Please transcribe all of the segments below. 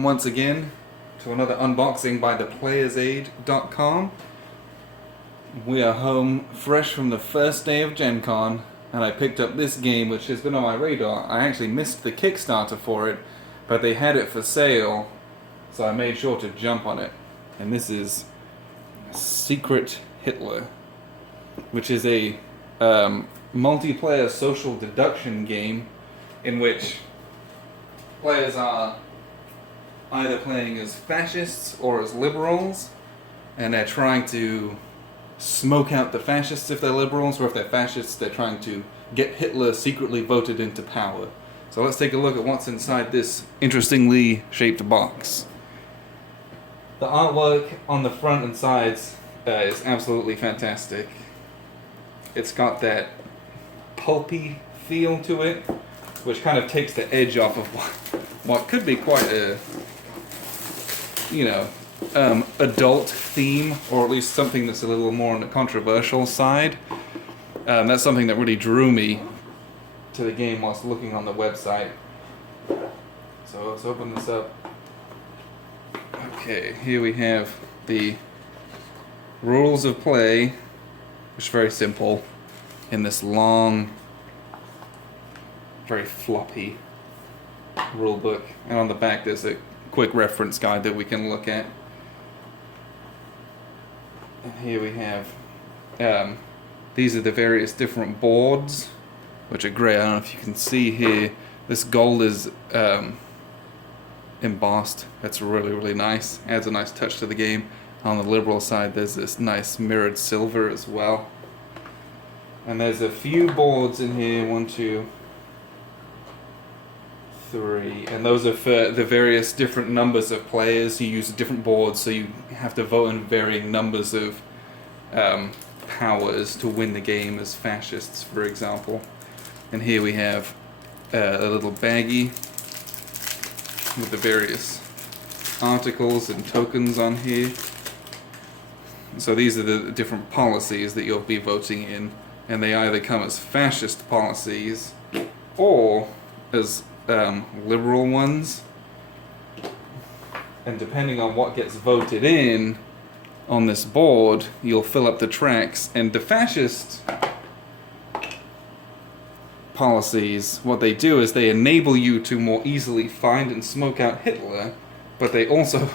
welcome once again to another unboxing by theplayersaid.com. We are home fresh from the first day of Gen Con, and I picked up this game which has been on my radar. I actually missed the Kickstarter for it, but they had it for sale, so I made sure to jump on it. And this is Secret Hitler, which is a multiplayer social deduction game in which players are either playing as fascists or as liberals, and they're trying to smoke out the fascists if they're liberals, or if they're fascists, they're trying to get Hitler secretly voted into power. So let's take a look at what's inside this interestingly shaped box. The artwork on the front and sides is absolutely fantastic. It's got that pulpy feel to it, which kind of takes the edge off of what could be quite a, adult theme, or at least something that's a little more on the controversial side. That's something that really drew me to the game whilst looking on the website. So let's open this up. Okay, here we have the rules of play, which is very simple, in this long, very floppy rule book. And on the back there's a quick reference guide that we can look at. And here we have, these are the various different boards, which are great. I don't know if you can see here, this gold is embossed. That's really, really nice. Adds a nice touch to the game. On the liberal side there's this nice mirrored silver as well. And there's a few boards in here, 1, 2, 3, and those are for the various different numbers of players. You use different boards, so you have to vote in varying numbers of powers to win the game as fascists, for example. And here we have a little baggie with the various articles and tokens on here. So these are the different policies that you'll be voting in, and they either come as fascist policies or as liberal ones, and depending on what gets voted in on this board, you'll fill up the tracks. And the fascist policies, what they do is they enable you to more easily find and smoke out Hitler, but they also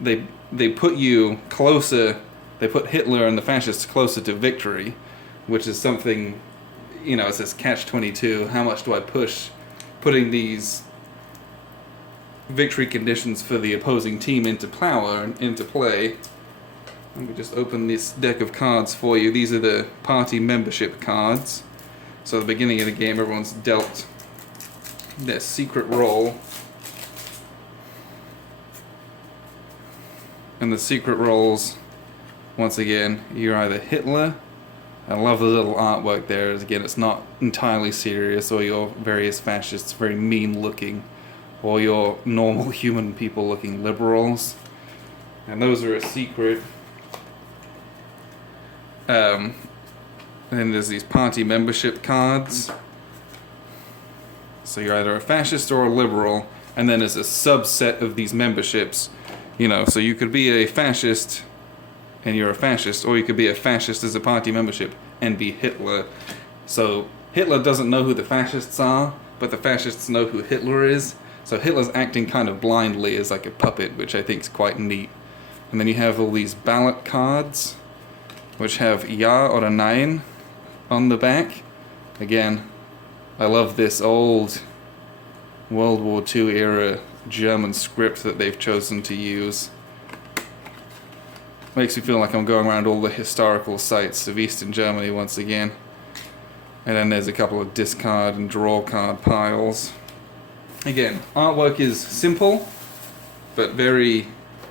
they put you closer, they put Hitler and the fascists closer to victory, which is something, it's this catch-22. How much do I push putting these victory conditions for the opposing team into power and into play? Let me just open this deck of cards for you. These are the party membership cards. So at the beginning of the game, everyone's dealt their secret role. And the secret roles, once again, you're either Hitler. I love the little artwork there. Again, it's not entirely serious, or your various fascists, very mean looking, or your normal human people looking liberals. And those are a secret. And then there's these party membership cards. So you're either a fascist or a liberal, and then there's a subset of these memberships. So you could be a fascist and you're a fascist, or you could be a fascist as a party membership and be Hitler. So Hitler doesn't know who the fascists are, but the fascists know who Hitler is. So Hitler's acting kind of blindly as like a puppet, which I think is quite neat. And then you have all these ballot cards, which have Ja or Nein on the back. Again, I love this old World War II era German script that they've chosen to use. Makes me feel like I'm going around all the historical sites of Eastern Germany once again. And then there's a couple of discard and draw card piles. Again, artwork is simple, but very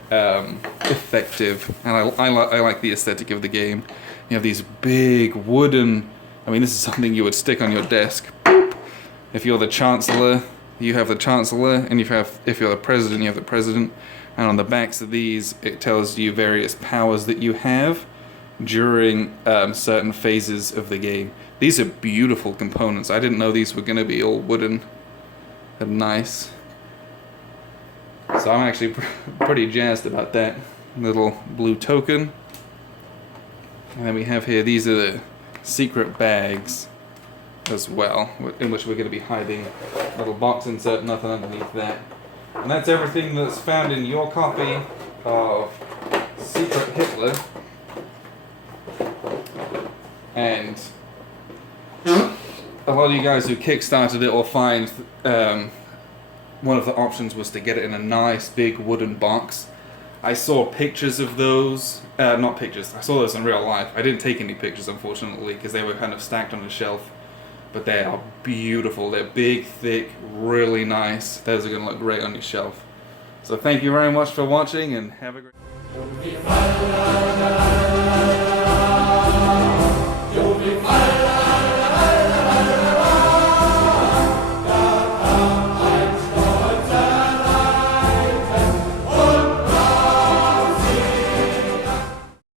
effective. And I like the aesthetic of the game. You have these big wooden... this is something you would stick on your desk. If you're the Chancellor, you have the Chancellor, and if you're the President, you have the President. And on the backs of these, it tells you various powers that you have during certain phases of the game. These are beautiful components. I didn't know these were going to be all wooden and nice. So I'm actually pretty jazzed about that little blue token. And then we have here, these are the secret bags as well, in which we're going to be hiding a little box insert, nothing underneath that. And that's everything that's found in your copy of Secret Hitler. And a lot of you guys who kickstarted it will find one of the options was to get it in a nice big wooden box. I saw pictures of those, not pictures, I saw those in real life. I didn't take any pictures, unfortunately, because they were kind of stacked on a shelf. But they are beautiful. They're big, thick, really nice. Those are going to look great on your shelf. So thank you very much for watching, and have a great...